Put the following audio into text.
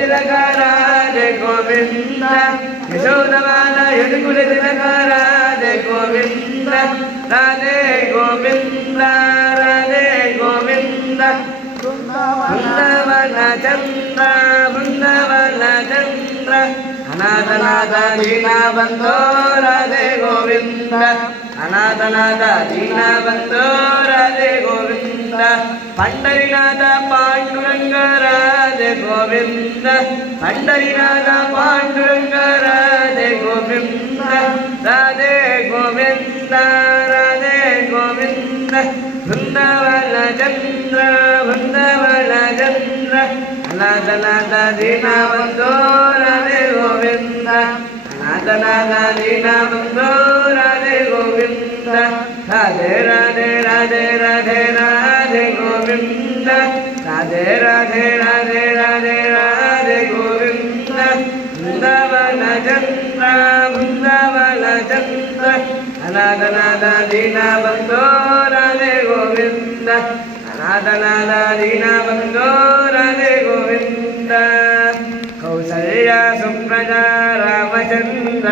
Tilak Radhe Govind यशोदबाला यदुकुल Tilak Radhe Govind Radhe Govind Radhe Govind Vrindavan Chandra Vrindavan Chandra अनाथनाथ दीनबंधो Radhe Govind अनाथनाथ दीनबंधो Radhe Govind Pandharinath Pandurang Radhe Govind Pandharinath Pandurang Radhe Govind Radhe Govind Radhe Govind Vrindavan Chandra Vrindavan Chandra अनाथनाथ दीनबंधो Radhe Govind अनाथनाथ दीनबंधो Radhe Govind Radhe Radhe Radhe Radhe Radhe Govind Radhe Radhe Radhe Radhe Radhe Govind Vrindavan Chandra Vrindavan Chandra अनाथनाथ दीनबंधो Radhe Govind अनाथनाथ दीनबंधो Radhe Govind Kausalya Supraja Ramchandra